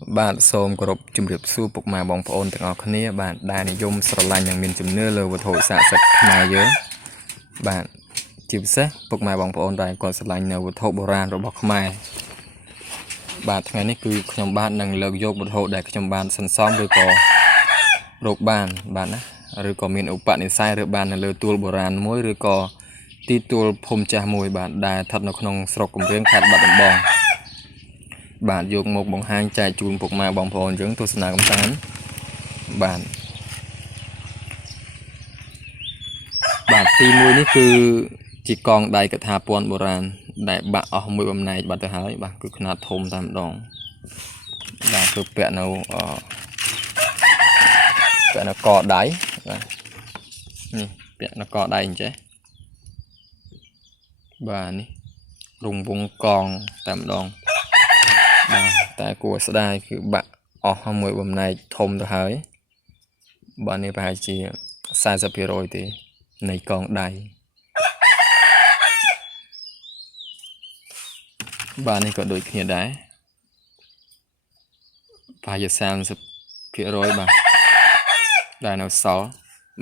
bạn xôm gồm chùm điệp su bục mà bóng phổ ônទាំងអស់គ្នាបាទដែលនិយមស្រឡាញ់យ៉ាងមានជំនឿលើវត្ថុស័ក្តិសិទ្ធិខ្មែរយើងបាទជាពិសេសពុកម៉ែបងប្អូនដែលគាត់ស្រឡាញ់នៅវត្ថុបុរាណរបស់ខ្មែរបាទថ្ងៃនេះគឺខ្ញុំបាទនឹងលើកយកវត្ថុដែលខ្ញុំបានសន្សំឬក៏រកបានបាទណាឬក៏មានឧបនិស្ស័យឬបាននៅលើទួលបុរាណមួយឬក៏ទីទួលភូមិចាស់មួយបាទដែលស្ថិតនៅក្នុងស្រុកកំរៀងខេត្តបាត់ដំបងបាទយកមកបង្ហាញចែកជូនពុកម៉ែបងប្អូនយើងទស្សនាកម្សាន្តបាទទីមួយនេះគឺជាកងដៃកថាពន្ធបុរាណដែលបាក់អស់មួយបំណែកបាត់ទៅហើយបាទគឺខ្នាតធំតែម្ដងបាទគឺពាក់នៅកដៃបាទនេះពាក់នៅកដៃអញ្ចេះបាទនេះរង្វង់កងតែម្ដងបាទតែគួរស្ដាយគឺបាក់អស់មួយបំណែកធំទៅហើយបាទនេះប្រហែលជា 40% ទេនៃកងដៃបាទនេះក៏ដូចគ្នាដែរប្រហែលជា 30% បាទដែលនៅសល់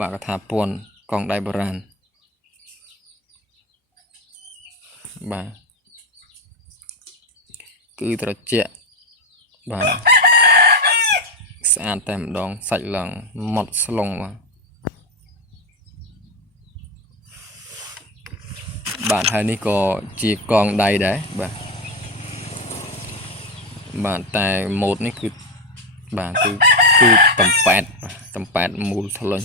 បាទកថាពន្ធកងដៃបុរាណបាទគឺត្រជាក់បាទស្អាតតែម្ដងសាច់ឡើងម៉ត់ស្លុងបាទហើយនេះក៏ជាកងដៃដែរបាទតែម៉ូដនេះគឺបាទគឺតំប៉ែតមូលថ្លុញ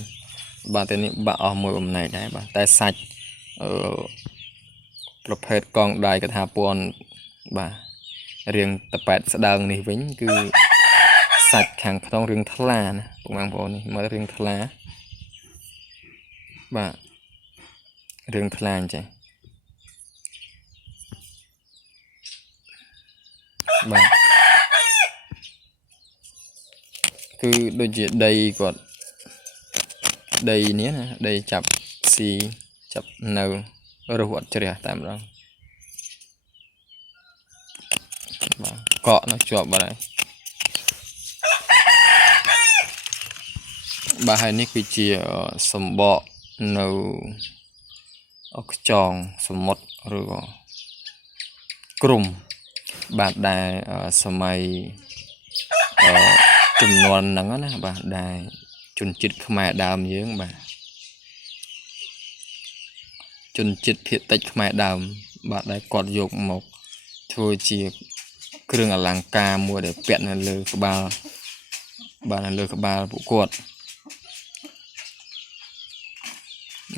បាទតែនេះបាក់អស់មួយបំណែកដែរបាទតែសាច់ប្រភេទកងដៃកថាពន្ធបាទរាងតប៉ែតស្ដើងនេះវិញគឺសាច់ខាងក្នុងរាងថ្លាណាបងប្អូននេះមើលរាងថ្លាបាទរាងថ្លាអញ្ចឹងបាទគឺដូចជាដីគាត់ដីនេះណាដីចាប់ស៊ីចាប់នៅរស់អត់ជ្រះតែម្ដងបាទកក់នៅជាប់បាត់ហើយបាទហើយនេះគឺជាសម្បកនៅខ្យងសមុទ្រឬក៏គ្រំបាទដែលសម័យចំនួនហ្នឹងណាបាទដែលជនជាតិខ្មែរដើមយើងបាទជនជាតិភាគតិចខ្មែរដើមបាទដែលគាត់យកមកធ្វើជាគ្រឿងអលង្ការមួយដែលពាក់នៅលើក្បាលបាទនៅលើក្បាលពួកគាត់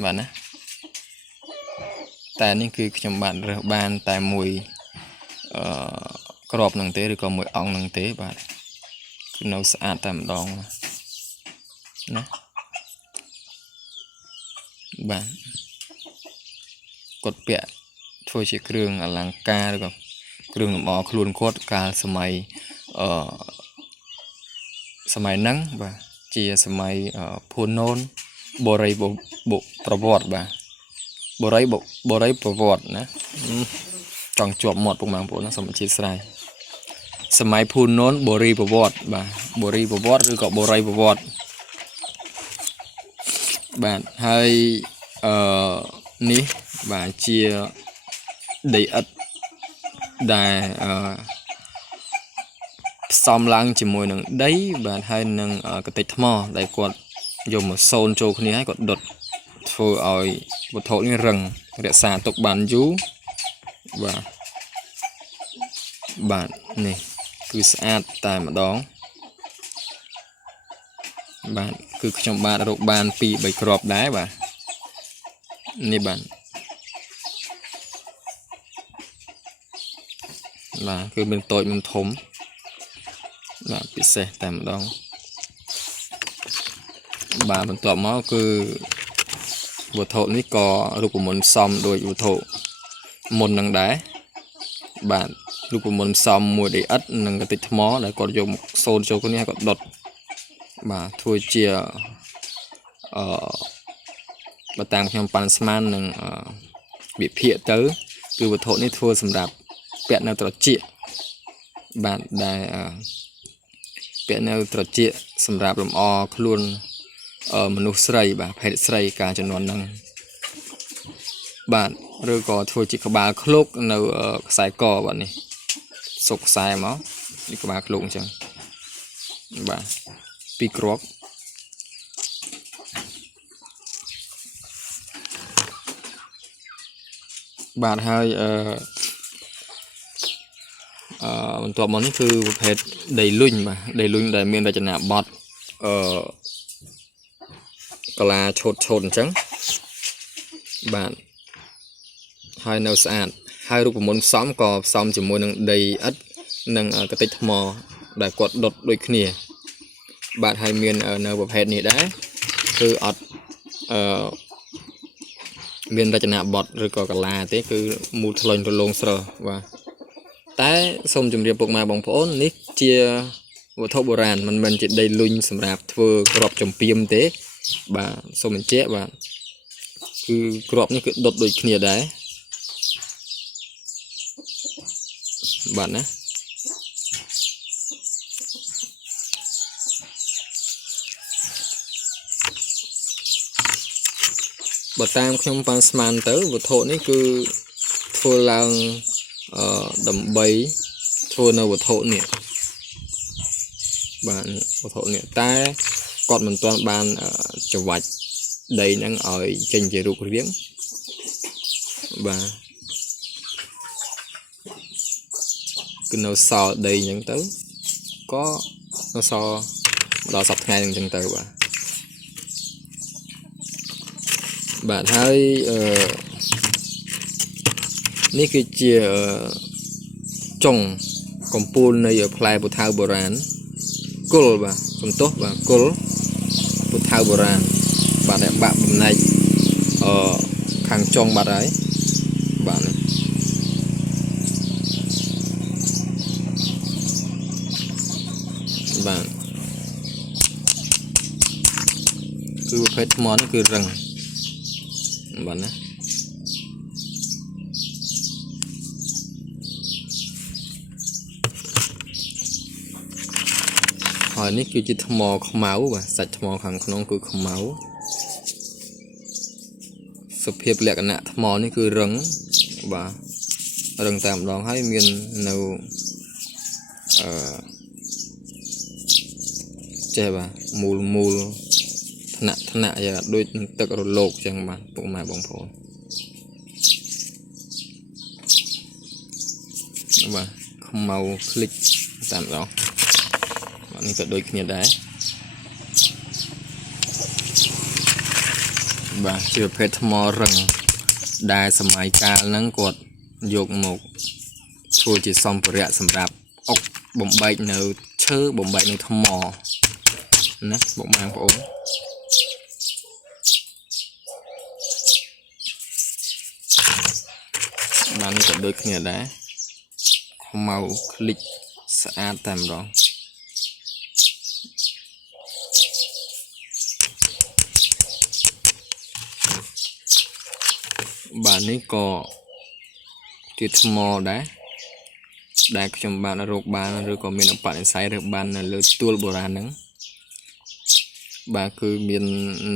បាទណាតែនេះគឺខ្ញុំបានរើសបានតែមួយក្របនឹងទេឬក៏មួយអង្គនឹងទេបាទគឺនៅស្អាតតែម្ដងណាបាទគាត់ពាក់ធ្វើជាគ្រឿងអលង្ការឬក៏គ្រឿងលម្អខ្លួនគាត់កាលសម័យហ្នឹងបាទជាសម័យភួនណូនបរិយប្រវត្តិបាទបរិយប្រវត្តិណាចង់ជាប់មាត់ពុកម៉ែបងប្អូនណាសូមអធិស្ឋានសម័យភួនណូនបរិយប្រវត្តិបាទបរិយប្រវត្តិឬក៏បរិយប្រវត្តិបាទហើយនេះបាទជាដីឥដ្ឋដែលផ្សំឡើងជាមួយនឹងដីបាទហើយនឹងកតិចថ្មដែលគាត់យកមកសូនចូលគ្នាហើយគាត់ដុតធ្វើឲ្យវត្ថុនេះរឹងរក្សាទុកបានយូរបាទនេះគឺស្អាតតែម្ដងបាទគឺខ្ញុំបាទរកបាន 2-3 គ្រាប់ដែរបាទនេះបាទគឺមានតូចមានធំបាទពិសេសតែម្ដងបាទបន្ទាប់មកគឺវត្ថុនេះក៏រូបមន្តសមដោយវត្ថុមុននឹងដែរបាទរូបមន្តសមមួយដីឥដ្ឋនិងកតិចថ្មដែលគាត់យកមកសូនចូលគ្នាគាត់ដុតបាទធ្វើជាបើតាមខ្ញុំប៉ាន់ស្មាននឹងវិភាគទៅគឺវត្ថុនេះធ្វើសម្រាប់ពាក់នៅត្រចៀកបាទដែល ពាក់នៅត្រចៀកសម្រាប់លម្អខ្លួនមនុស្សស្រីបាទភេទស្រីការចំនួនហ្នឹងបាទឬក៏ធ្វើជាក្បាលឃ្លោកនៅខ្សែកបាទនេះសុកខ្សែមកនេះក្បាលឃ្លោកអញ្ចឹងបាទ2គ្រាប់បាទហើយបន្ទាប់មកនេះគឺប្រភេទដីលុញបាទដីលុញដែលមានរចនាបថកលាឆូតអញ្ចឹងបាទហើយនៅស្អាតហើយរូបមន្តផ្សំក៏ផ្សំជាមួយនឹងដីឥដ្ឋនិងកតិចថ្មដែលគាត់ដុតដូចគ្នាបាទហើយមាននៅប្រភេទនេះដែរគឺអត់មានរចនាបថឬក៏កលាទេគឺមូលថ្លុញរលោងស្រស់បាទតែសូមជម្រាបពុកម៉ែបងប្អូននេះជាវត្ថុបុរាណមិនមែនជាដីលុញសម្រាប់ធ្វើក្របចំពាមទេបាទសូមបញ្ជាក់បាទគឺក្របនេះគឺដុតដូចគ្នាដែរបាទណាបើតាមខ្ញុំប៉ាន់ស្មានទៅវត្ថុនេះគឺធ្វើឡើងដើម្បីធ្វើនៅវត្ថុនេះបាទវត្ថុនេះតែគាត់មិនទាន់បានច្រវាច់ដីហ្នឹងឲ្យចេញជារូបរាងបាទគឺនៅសល់ដីអញ្ចឹងទៅក៏នៅសល់មកដល់សប្តាហ៍ថ្ងៃអញ្ចឹងទៅបាទហើយនេះគឺជាចុងកំពូលនៃផ្លែពូថៅបុរាណគល់បាទសំទោសបាទគល់ពូថៅបុរាណបាទដែលបាក់បំណែកខាងចុងបាត់ហើយបាទបាទគឺប្រភេទថ្មនេះគឺរឹងបាទណាហើយនេះគឺជាថ្មខ្មៅបាទសាច់ថ្មខាងក្នុងគឺខ្មៅសភាពលក្ខណៈថ្មនេះគឺរឹងបាទរឹងតែម្ដងហើយមាននៅចេះបាទមូលថ្នាក់យ៉ាងដូចនឹងទឹករលកចឹងបាទពុកម៉ែបងប្អូនបាទខ្មៅคลิกតែម្ដងបាទនេះក៏ដូចគ្នាដែរបាទជាប្រភេទថ្មរឹងដែលសម័យកាលហ្នឹងគាត់យកមកធ្វើជាសម្ភារៈសម្រាប់អុកបំបែកនៅឈើបំបែកនៅថ្មណាបងប្អូនបាទនេះក៏ដូចគ្នាដែរខ្មៅคลิกស្អាតតែម្ដងបាទនេះក៏ជាថ្មដែលខ្ញុំបានរកបានឬក៏មានបរិស័យរើបាននៅលើទួលបុរាណហ្នឹងបាទគឺមាន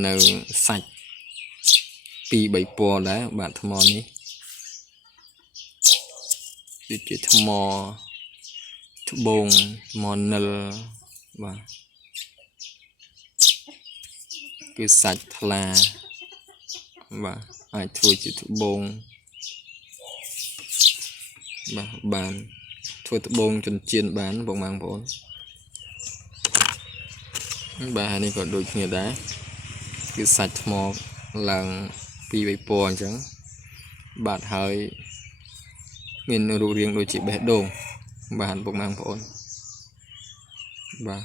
នៅសាច់2-3ពណ៌ដែរបាទថ្មនេះគឺជាថ្មត្បូងថ្មនិលបាទគឺសាច់ថ្លាបាទអាចធ្វើជាត្បូងបាទបានធ្វើត្បូងចិញ្ចៀនបានបងប្អូនបាទនេះក៏ដូចគ្នាដែរគឺសាច់ថ្មឡើង2-3ពណ៌អញ្ចឹងបាទហើយមានរូបរាងដូចជាបេះដូងបាទបងប្អូនបាទ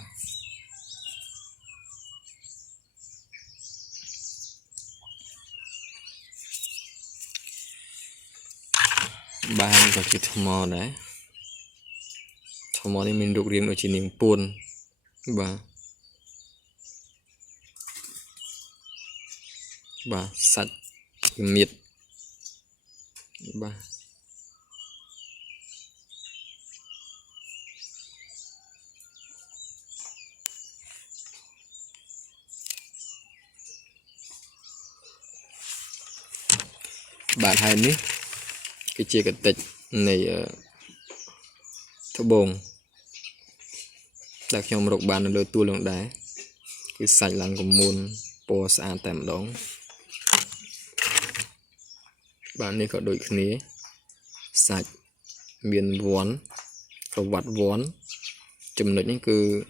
បាទក៏ជាថ្មដែរថ្មនេះមានរូបរាងដូចជានាងពួនបាទសាច់មៀតបាទ bạn hai ní cái chia cái tịch này thơ bồn đặc trong một bạn lừa tua lượng đá cứ sạch lăng của môn po xa tạm đóng bạn này có đôi khné sạch miền vốn có vặt vốn chùm nữa những cứ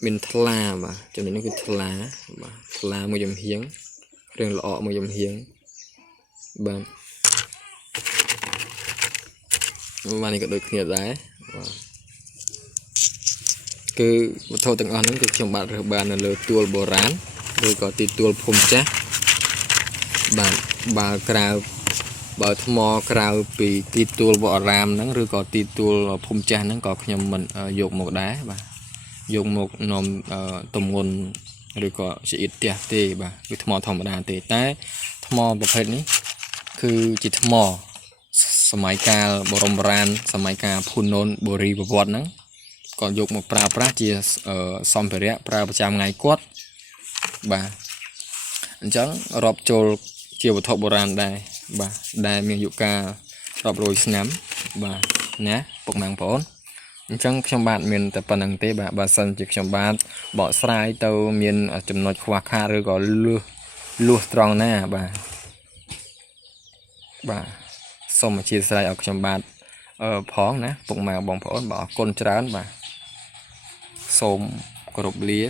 miền thla mà chùm nữa những cứ thla một dòng hiếng rừng lọ một dòng hiếng bạn này có đôi khné đá cứ thâu từng on cứ trong bạn là lừa tua bò rán rồi có tì tua phồng chắc bạn bà cào bà thmo cào bị tì tua bò ram nắng rồi có tì tua phồng chắc nắng có nhầm mình dùng một đá bà dùng một nòng tôm nguồn rồi có chỉ ít tiệt tê bà cái thmo thòng đà tê té thmo bậc hết ní cứ chỉ thmoสมัยกาลโบราณสมัยกาลพูนนบริบวรนั้นก่อนยกมาปราบราชซอมเปรียปราประจำไงกวดบ่าจังรอบโจลเกี่ยวกับทบโบราณได้บ่าได้มีอยู่การอบโรยสนามบ่านะปกมังผลจังชมบาทมีแต่ปนังเตบ่าบาสันจิกชมบาทบ่อสายเตามีจำนวนควาคาหรือก็ลู่ตรองหน้าบ่าส่งมาชีสายออกชมบาทพ้องนะปกมาบองผลบ่อก้นจานบ่าส้มกรบเลี้ย